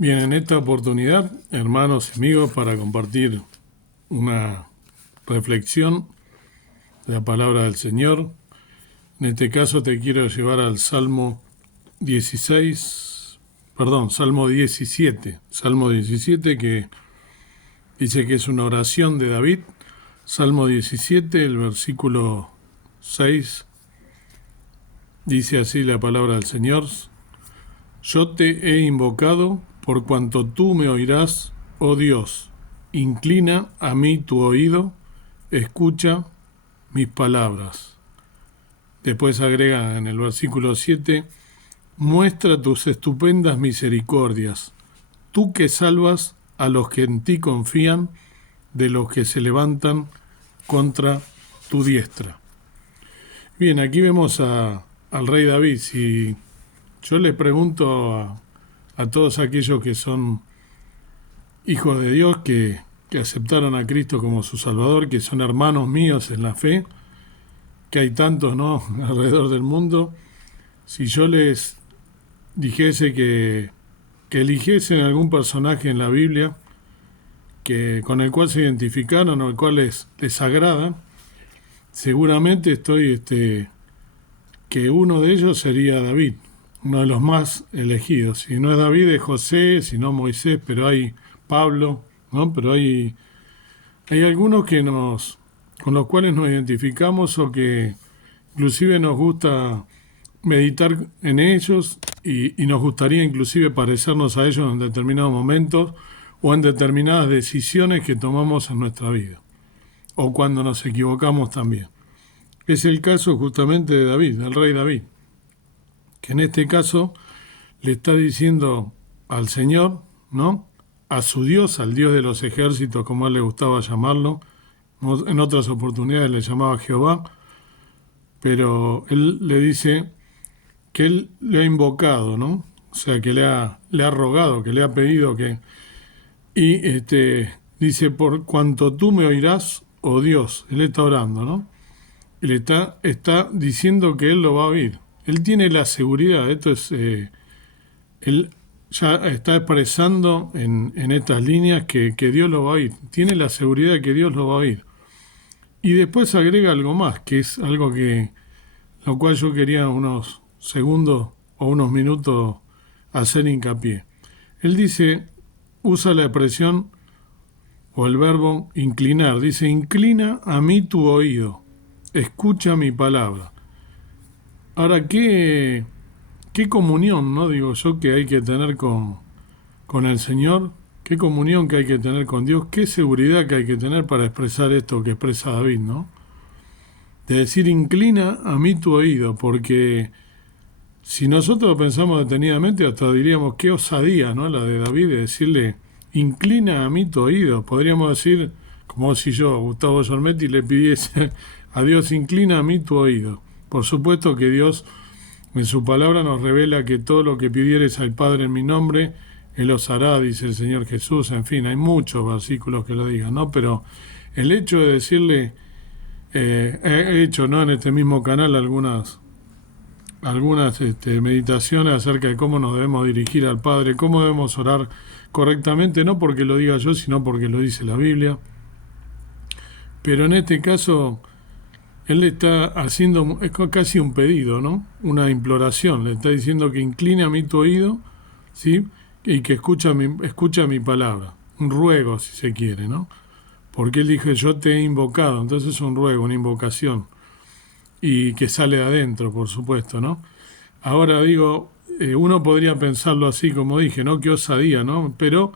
Bien, en esta oportunidad, hermanos y amigos, para compartir una reflexión de la palabra del Señor. En este caso te quiero llevar al Salmo 17 que dice que es una oración de David. Salmo 17, el versículo 6, dice así la palabra del Señor: Yo te he invocado por cuanto tú me oirás, oh Dios. Inclina a mí tu oído, escucha mis palabras. Después agrega en el versículo 7, muestra tus estupendas misericordias, tú que salvas a los que en ti confían, de los que se levantan contra tu diestra. Bien, aquí vemos al rey David. Si yo le pregunto a todos aquellos que son hijos de Dios, que aceptaron a Cristo como su Salvador, que son hermanos míos en la fe, que hay tantos, ¿no?, alrededor del mundo, si yo les dijese que eligiesen algún personaje en la Biblia con el cual se identificaron o el cual les agrada, seguramente que uno de ellos sería David, uno de los más elegidos. Si no es David, es José, si no Moisés, pero hay Pablo, ¿no? Pero hay algunos con los cuales nos identificamos o que inclusive nos gusta meditar en ellos y nos gustaría inclusive parecernos a ellos en determinados momentos o en determinadas decisiones que tomamos en nuestra vida, o cuando nos equivocamos también. Es el caso justamente de David, del rey David, que en este caso le está diciendo al Señor, ¿no?, a su Dios, al Dios de los ejércitos, como a él le gustaba llamarlo. En otras oportunidades le llamaba Jehová, pero él le dice que él le ha invocado, ¿no? O sea, que le ha rogado, que le ha pedido que... Y dice, por cuanto tú me oirás, oh Dios. Él está orando, ¿no? Él está diciendo que él lo va a oír. Él tiene la seguridad, él ya está expresando en estas líneas que Dios lo va a oír. Tiene la seguridad de que Dios lo va a oír. Y después agrega algo más, que es algo lo cual yo quería unos segundos o unos minutos hacer hincapié. Él usa la expresión o el verbo inclinar. Dice, inclina a mí tu oído, escucha mi palabra. Ahora, ¿qué comunión, no digo yo, que hay que tener con el Señor? ¿Qué comunión que hay que tener con Dios? ¿Qué seguridad que hay que tener para expresar esto que expresa David, ¿no? De decir, inclina a mí tu oído, porque si nosotros pensamos detenidamente, hasta diríamos, qué osadía, ¿no?, la de David, de decirle, inclina a mí tu oído. Podríamos decir, como si yo, Gustavo Giormetti, le pidiese a Dios, inclina a mí tu oído. Por supuesto que Dios en su palabra nos revela que todo lo que pidieres al Padre en mi nombre, Él os hará, dice el Señor Jesús. En fin, hay muchos versículos que lo digan, ¿no? Pero el hecho de decirle, he hecho, ¿no?, en este mismo canal algunas meditaciones acerca de cómo nos debemos dirigir al Padre, cómo debemos orar correctamente, no porque lo diga yo, sino porque lo dice la Biblia. Pero en este caso, él le está haciendo, es casi un pedido, ¿no?, una imploración. Le está diciendo que incline a mí tu oído, ¿sí?, y que escucha mi palabra. Un ruego, si se quiere, ¿no? Porque él dijo, yo te he invocado. Entonces es un ruego, una invocación. Y que sale de adentro, por supuesto, ¿no? Ahora digo, uno podría pensarlo así, como dije, ¿no?, qué osadía, ¿no? Pero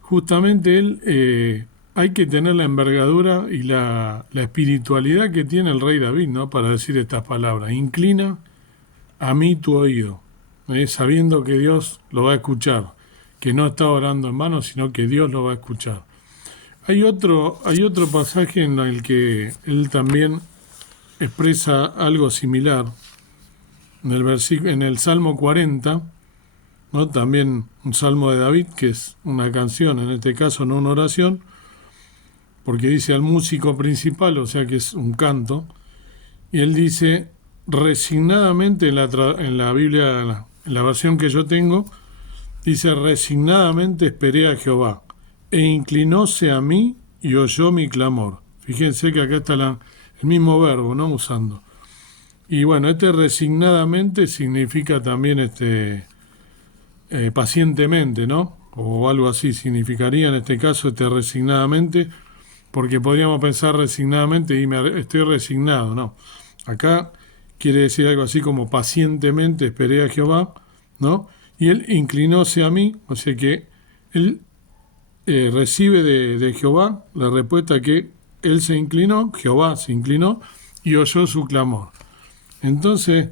justamente él... hay que tener la envergadura y la espiritualidad que tiene el rey David, ¿no?, para decir estas palabras. Inclina a mí tu oído, sabiendo que Dios lo va a escuchar, que no está orando en vano, sino que Dios lo va a escuchar. Hay otro pasaje en el que él también expresa algo similar, en el Salmo 40, ¿no?, también un salmo de David, que es una canción, en este caso no una oración, porque dice al músico principal, o sea que es un canto, y él dice, resignadamente en la Biblia, en la versión que yo tengo, Dice, resignadamente esperé a Jehová, e inclinóse a mí y oyó mi clamor. Fíjense que acá está el mismo verbo, ¿no? Usando. Y bueno, resignadamente significa también pacientemente, ¿no? O algo así significaría en este caso resignadamente, porque podríamos pensar resignadamente y estoy resignado, ¿no? Acá quiere decir algo así como pacientemente esperé a Jehová, ¿no? Y él inclinóse a mí, o sea que él recibe de Jehová la respuesta que él se inclinó, Jehová se inclinó y oyó su clamor. Entonces,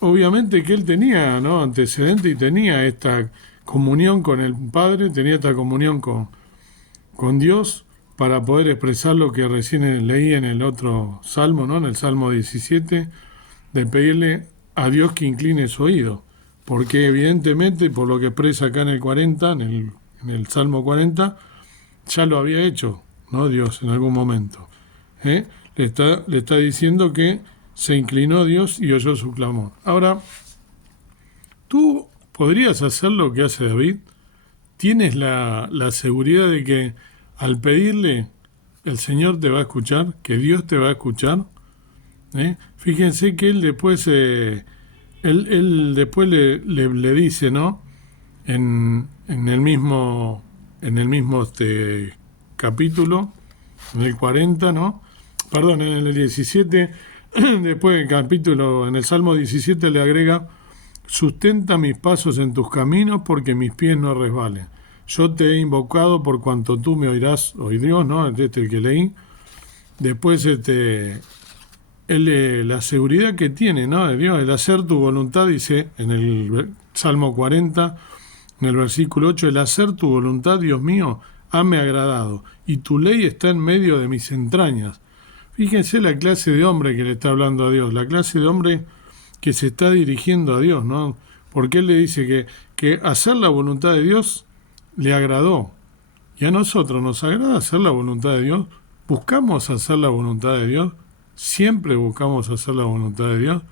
obviamente que él tenía, ¿no?, antecedente y tenía esta comunión con el Padre, tenía esta comunión con Dios para poder expresar lo que recién leí en el otro salmo, ¿no?, en el Salmo 17, de pedirle a Dios que incline su oído, porque evidentemente, por lo que expresa acá en el 40, en el Salmo 40, ya lo había hecho, ¿no?, Dios en algún momento. Le está diciendo que se inclinó Dios y oyó su clamor. Ahora, ¿tú podrías hacer lo que hace David? ¿Tienes la seguridad de que al pedirle el Señor te va a escuchar, que Dios te va a escuchar? Fíjense que él después, él después le dice, ¿no?, en el mismo capítulo, en el 40, ¿no? Perdón, en el 17, después del capítulo, en el Salmo 17 le agrega, sustenta mis pasos en tus caminos porque mis pies no resbalen. Yo te he invocado por cuanto tú me oirás, Dios, ¿no? El que leí. Después, la seguridad que tiene, ¿no?, de Dios, el hacer tu voluntad, dice en el Salmo 40, en el versículo 8, el hacer tu voluntad, Dios mío, hame agradado, y tu ley está en medio de mis entrañas. Fíjense la clase de hombre que le está hablando a Dios, la clase de hombre que se está dirigiendo a Dios, ¿no? Porque él le dice que hacer la voluntad de Dios le agradó. Y a nosotros nos agrada hacer la voluntad de Dios. ¿Buscamos hacer la voluntad de Dios? ¿Siempre buscamos hacer la voluntad de Dios?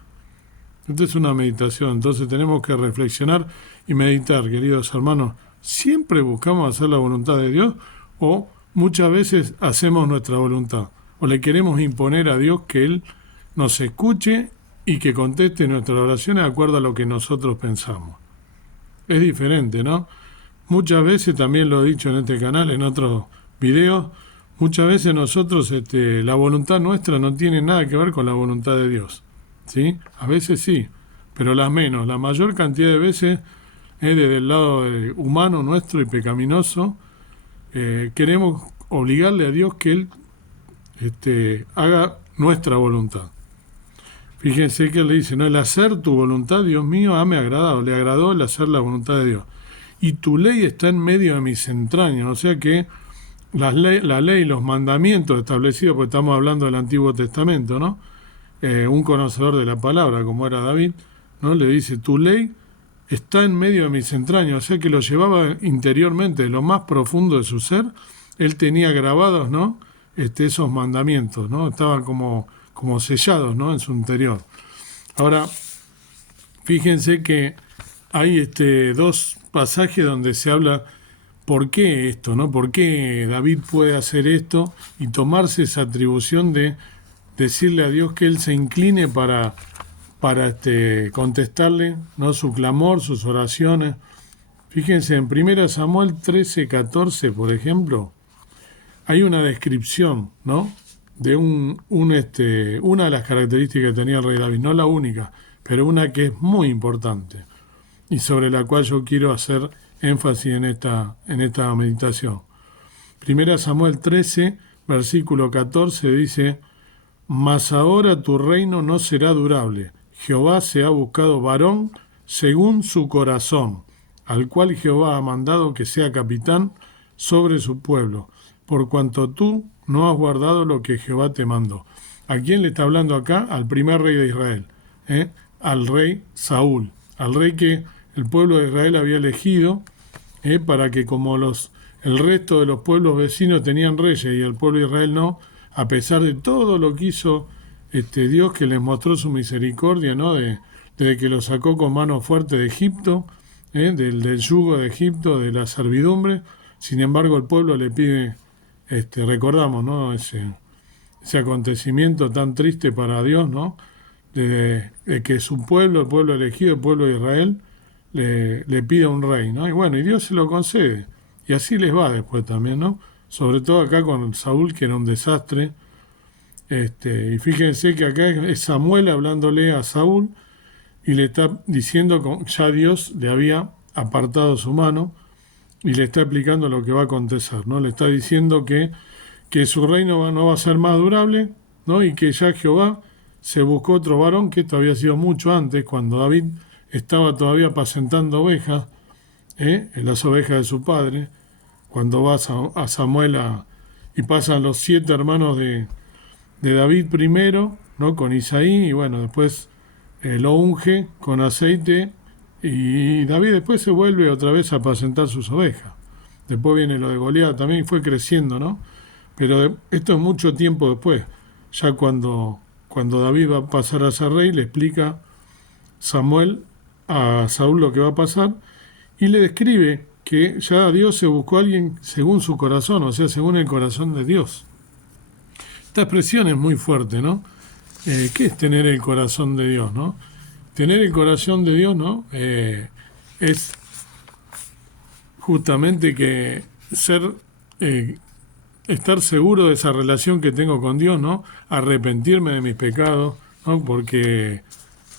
Esta es una meditación, entonces tenemos que reflexionar y meditar, queridos hermanos. ¿Siempre buscamos hacer la voluntad de Dios o muchas veces hacemos nuestra voluntad? ¿O le queremos imponer a Dios que Él nos escuche y que conteste nuestras oraciones de acuerdo a lo que nosotros pensamos? Es diferente, ¿no? Muchas veces, también lo he dicho en este canal, en otros videos, muchas veces nosotros, la voluntad nuestra no tiene nada que ver con la voluntad de Dios, ¿sí? A veces sí, pero las menos. La mayor cantidad de veces, desde el lado humano nuestro y pecaminoso, queremos obligarle a Dios que Él haga nuestra voluntad. Fíjense que él le dice, no, el hacer tu voluntad, Dios mío, hame agradado, le agradó el hacer la voluntad de Dios. Y tu ley está en medio de mis entrañas, o sea que la ley, los mandamientos establecidos, porque estamos hablando del Antiguo Testamento, ¿no? Un conocedor de la palabra, como era David, ¿no?, le dice, tu ley está en medio de mis entrañas, o sea que lo llevaba interiormente, de lo más profundo de su ser, él tenía grabados, ¿no?, esos mandamientos, ¿no? Estaban como sellados, ¿no?, en su interior. Ahora, fíjense que hay dos pasajes donde se habla por qué esto, ¿no? ¿Por qué David puede hacer esto y tomarse esa atribución de decirle a Dios que Él se incline para contestarle, ¿no?, su clamor, sus oraciones? Fíjense, en 1 Samuel 13:14, por ejemplo, hay una descripción, ¿no?, de una de las características que tenía el rey David, no la única, pero una que es muy importante y sobre la cual yo quiero hacer énfasis en esta meditación. 1 Samuel 13, versículo 14 dice, mas ahora tu reino no será durable. Jehová se ha buscado varón según su corazón, al cual Jehová ha mandado que sea capitán sobre su pueblo, por cuanto tú no has guardado lo que Jehová te mandó. ¿A quién le está hablando acá? Al primer rey de Israel, al rey Saúl, al rey que el pueblo de Israel había elegido para que, como el resto de los pueblos vecinos tenían reyes y el pueblo de Israel no, a pesar de todo lo que hizo Dios, que les mostró su misericordia, ¿no?, desde que los sacó con mano fuerte de Egipto, del yugo de Egipto, de la servidumbre. Sin embargo, el pueblo le pide, recordamos, ¿no? Ese acontecimiento tan triste para Dios, ¿no? De que su pueblo, el pueblo elegido, el pueblo de Israel, le pide un rey, ¿no? Y bueno, y Dios se lo concede. Y así les va después también, ¿no? Sobre todo acá con Saúl, que era un desastre. Y fíjense que acá es Samuel hablándole a Saúl y le está diciendo que ya Dios le había apartado su mano y le está explicando lo que va a acontecer, ¿no? Le está diciendo que su reino no va a ser más durable, ¿no? Y que ya Jehová se buscó otro varón, que esto había sido mucho antes, cuando David estaba todavía apacentando ovejas, en las ovejas de su padre, cuando va a Samuel y pasan los 7 hermanos de David primero, ¿no? Con Isaí, y bueno, después lo unge con aceite, y David después se vuelve otra vez a apacentar sus ovejas. Después viene lo de Goliat, también fue creciendo, ¿no? Pero esto es mucho tiempo después, ya cuando David va a pasar a ser rey, le explica Samuel a Saúl lo que va a pasar y le describe que ya Dios se buscó a alguien según su corazón, o sea, según el corazón de Dios. Esta expresión es muy fuerte, ¿no? ¿Qué es tener el corazón de Dios, no? Tener el corazón de Dios, ¿no? Es justamente que estar seguro de esa relación que tengo con Dios, ¿no? Arrepentirme de mis pecados, ¿no? Porque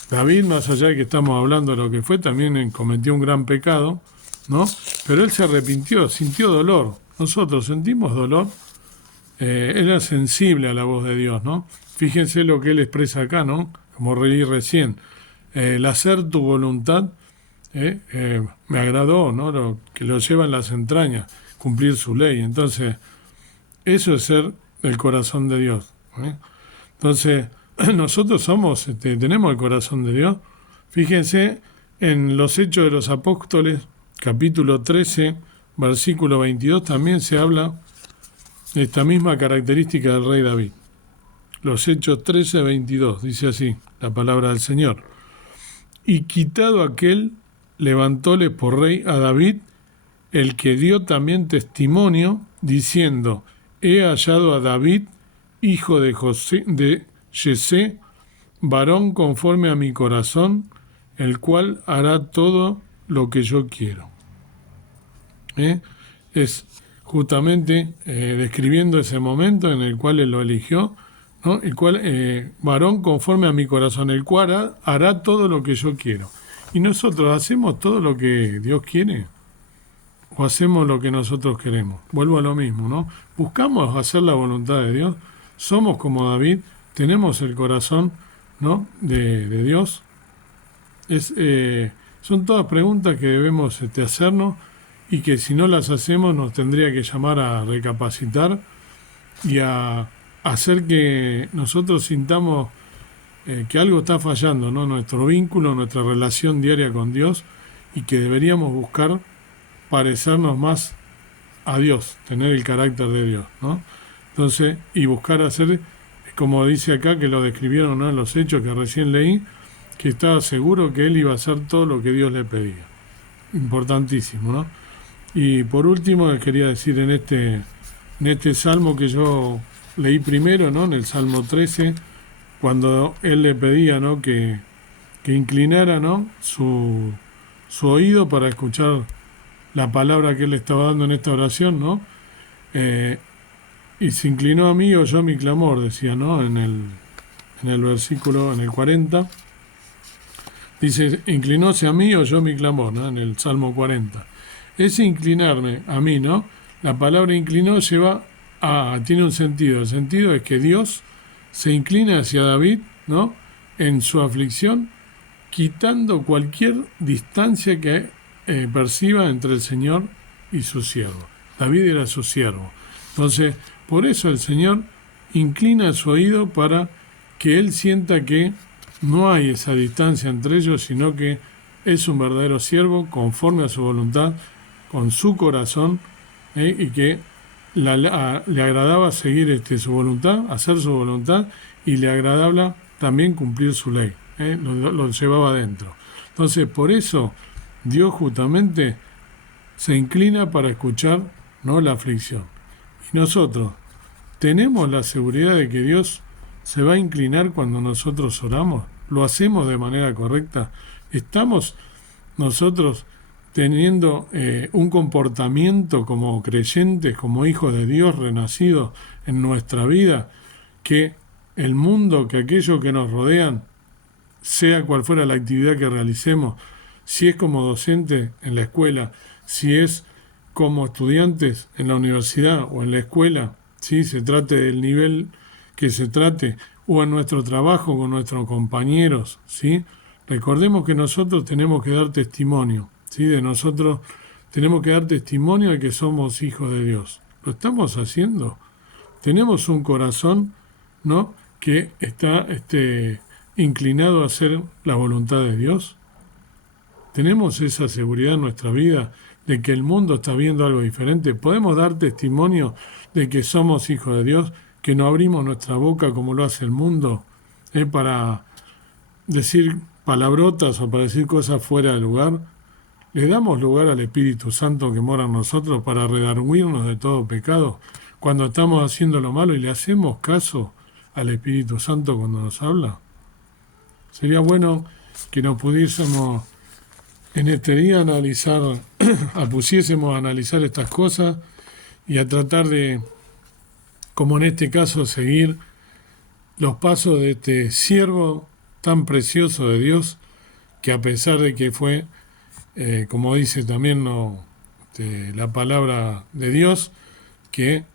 David, más allá de que estamos hablando de lo que fue, también cometió un gran pecado, ¿no? Pero él se arrepintió, sintió dolor. Nosotros sentimos dolor. Él era sensible a la voz de Dios, ¿no? Fíjense lo que él expresa acá, ¿no? Como leí recién. El hacer tu voluntad me agradó, ¿no? Que lo lleva en las entrañas, cumplir su ley. Entonces, eso es ser el corazón de Dios. Entonces, nosotros tenemos el corazón de Dios. Fíjense en los Hechos de los Apóstoles, capítulo 13, versículo 22, también se habla de esta misma característica del rey David. Los Hechos 13, 22, dice así la palabra del Señor. Y quitado aquel, levantóle por rey a David, el que dio también testimonio, diciendo, he hallado a David, hijo de Yesé, varón conforme a mi corazón, el cual hará todo lo que yo quiero. Es justamente describiendo ese momento en el cual él lo eligió, ¿no? El cual, varón conforme a mi corazón, el cual hará todo lo que yo quiero. ¿Y nosotros hacemos todo lo que Dios quiere? ¿O hacemos lo que nosotros queremos? Vuelvo a lo mismo, ¿no? Buscamos hacer la voluntad de Dios. Somos como David, tenemos el corazón, ¿no? de Dios. Son todas preguntas que debemos hacernos y que si no las hacemos nos tendría que llamar a recapacitar y a hacer que nosotros sintamos que algo está fallando, ¿no? Nuestro vínculo, nuestra relación diaria con Dios, y que deberíamos buscar parecernos más a Dios, tener el carácter de Dios, ¿no? Entonces, y buscar hacer, como dice acá, que lo describieron, ¿no? En los Hechos que recién leí, que estaba seguro que él iba a hacer todo lo que Dios le pedía. Importantísimo, ¿no? Y por último, les quería decir en este salmo que yo leí primero, ¿no? En el Salmo 13, cuando él le pedía, ¿no? que inclinara, ¿no? su oído para escuchar la palabra que él estaba dando en esta oración, ¿no? Y se inclinó a mí, oyó mi clamor, decía, ¿no? En el versículo, en el 40, dice, inclinóse a mí, oyó mi clamor, ¿no? En el Salmo 40. Ese inclinarme a mí, ¿no? La palabra inclinó tiene un sentido. El sentido es que Dios se inclina hacia David, ¿no? En su aflicción, quitando cualquier distancia que perciba entre el Señor y su siervo. David era su siervo. Entonces, por eso el Señor inclina su oído para que él sienta que no hay esa distancia entre ellos, sino que es un verdadero siervo conforme a su voluntad, con su corazón, y que le agradaba seguir su voluntad, hacer su voluntad, y le agradaba también cumplir su ley, lo llevaba adentro. Entonces, por eso Dios justamente se inclina para escuchar, ¿no?, la aflicción. Y nosotros tenemos la seguridad de que Dios se va a inclinar cuando nosotros oramos. ¿Lo hacemos de manera correcta? ¿Estamos nosotros teniendo un comportamiento como creyentes, como hijos de Dios renacidos en nuestra vida, que el mundo, que aquellos que nos rodean, sea cual fuera la actividad que realicemos, si es como docente en la escuela, si es como estudiantes en la universidad o en la escuela, si se trate del nivel que se trate, o en nuestro trabajo con nuestros compañeros, ¿sí? Recordemos que nosotros tenemos que dar testimonio, ¿sí? De nosotros tenemos que dar testimonio de que somos hijos de Dios. ¿Lo estamos haciendo? Tenemos un corazón, ¿no?, que está inclinado a hacer la voluntad de Dios. Tenemos esa seguridad en nuestra vida de que el mundo está viendo algo diferente. Podemos dar testimonio de que somos hijos de Dios, que no abrimos nuestra boca como lo hace el mundo, para decir palabrotas o para decir cosas fuera de lugar. Le damos lugar al Espíritu Santo que mora en nosotros para redarguirnos de todo pecado cuando estamos haciendo lo malo, y le hacemos caso al Espíritu Santo cuando nos habla. Sería bueno que nos pudiésemos en este día pusiésemos a analizar estas cosas y a tratar de, como en este caso, seguir los pasos de este siervo tan precioso de Dios, que a pesar de que fue, como dice también la palabra de Dios, que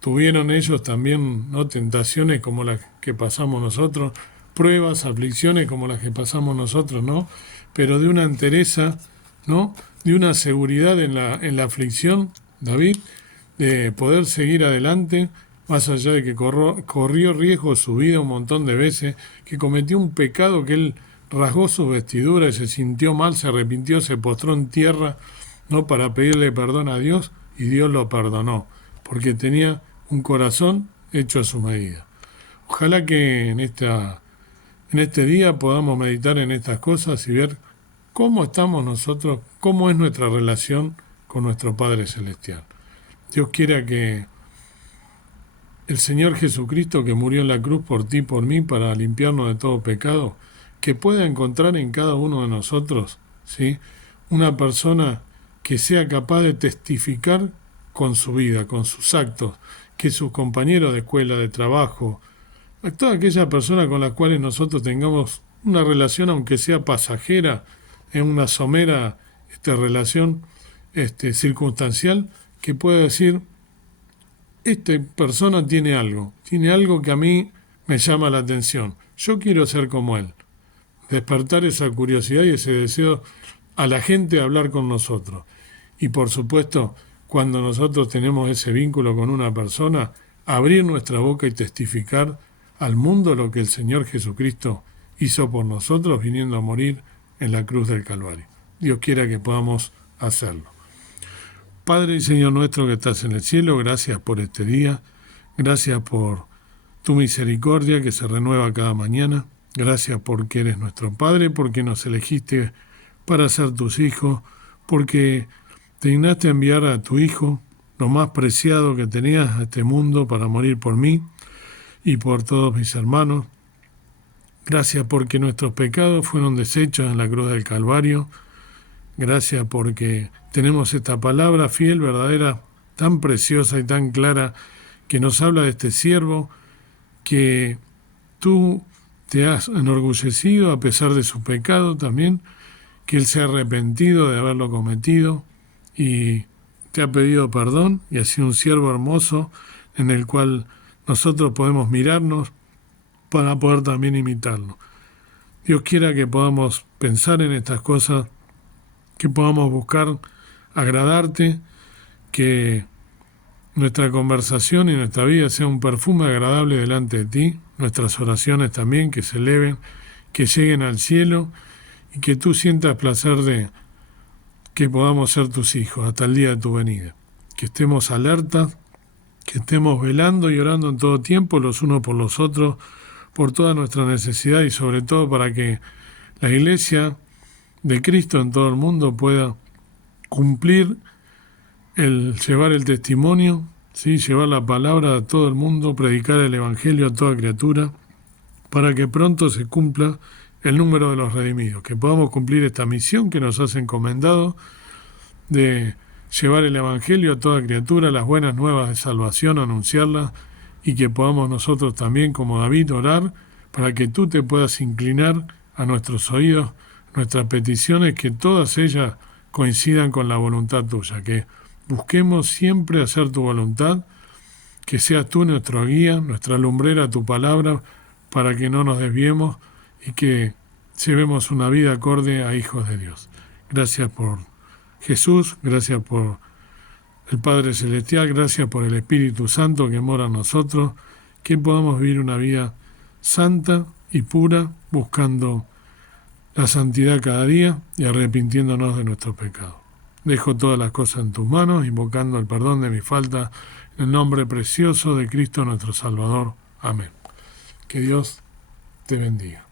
tuvieron ellos también, ¿no?, tentaciones como las que pasamos nosotros, pruebas, aflicciones como las que pasamos nosotros, ¿no? Pero de una entereza, ¿no?, de una seguridad en la aflicción, David, de poder seguir adelante, más allá de que corrió riesgo su vida un montón de veces, que cometió un pecado que él rasgó sus vestiduras y se sintió mal, se arrepintió, se postró en tierra, ¿no?, para pedirle perdón a Dios, y Dios lo perdonó, porque tenía un corazón hecho a su medida. Ojalá que en este día podamos meditar en estas cosas y ver cómo estamos nosotros, cómo es nuestra relación con nuestro Padre Celestial. Dios quiera que el Señor Jesucristo, que murió en la cruz por ti y por mí para limpiarnos de todo pecado, que pueda encontrar en cada uno de nosotros, ¿sí?, una persona que sea capaz de testificar con su vida, con sus actos, que sus compañeros de escuela, de trabajo, a toda aquella persona con las cuales nosotros tengamos una relación, aunque sea pasajera, en una somera relación circunstancial, que pueda decir: esta persona tiene algo que a mí me llama la atención, yo quiero ser como él. Despertar esa curiosidad y ese deseo a la gente de hablar con nosotros. Y por supuesto, cuando nosotros tenemos ese vínculo con una persona, abrir nuestra boca y testificar al mundo lo que el Señor Jesucristo hizo por nosotros, viniendo a morir en la cruz del Calvario. Dios quiera que podamos hacerlo. Padre y Señor nuestro que estás en el cielo, gracias por este día, gracias por tu misericordia que se renueva cada mañana, gracias porque eres nuestro Padre, porque nos elegiste para ser tus hijos, porque te dignaste a enviar a tu Hijo, lo más preciado que tenías a este mundo, para morir por mí y por todos mis hermanos. Gracias porque nuestros pecados fueron deshechos en la cruz del Calvario. Gracias porque tenemos esta palabra fiel, verdadera, tan preciosa y tan clara, que nos habla de este siervo, que tú te has enorgullecido a pesar de su pecado también, que él se ha arrepentido de haberlo cometido y te ha pedido perdón, y ha sido un siervo hermoso en el cual nosotros podemos mirarnos para poder también imitarlo. Dios quiera que podamos pensar en estas cosas, que podamos buscar agradarte, que nuestra conversación y nuestra vida sea un perfume agradable delante de ti, nuestras oraciones también que se eleven, que lleguen al cielo, y que tú sientas placer de que podamos ser tus hijos hasta el día de tu venida. Que estemos alertas, que estemos velando y orando en todo tiempo los unos por los otros, por toda nuestra necesidad, y sobre todo para que la Iglesia de Cristo en todo el mundo pueda cumplir el llevar el testimonio, ¿sí? Llevar la palabra a todo el mundo, predicar el Evangelio a toda criatura, para que pronto se cumpla el número de los redimidos, que podamos cumplir esta misión que nos has encomendado de llevar el Evangelio a toda criatura, las buenas nuevas de salvación, anunciarlas, y que podamos nosotros también, como David, orar para que tú te puedas inclinar a nuestros oídos, nuestras peticiones, que todas ellas coincidan con la voluntad tuya, que busquemos siempre hacer tu voluntad, que seas tú nuestra guía, nuestra lumbrera, tu palabra, para que no nos desviemos y que llevemos una vida acorde a hijos de Dios. Gracias por Jesús, gracias por el Padre Celestial, gracias por el Espíritu Santo que mora en nosotros, que podamos vivir una vida santa y pura, buscando la santidad cada día y arrepintiéndonos de nuestros pecados. Dejo todas las cosas en tus manos, invocando el perdón de mis faltas, en el nombre precioso de Cristo nuestro Salvador. Amén. Que Dios te bendiga.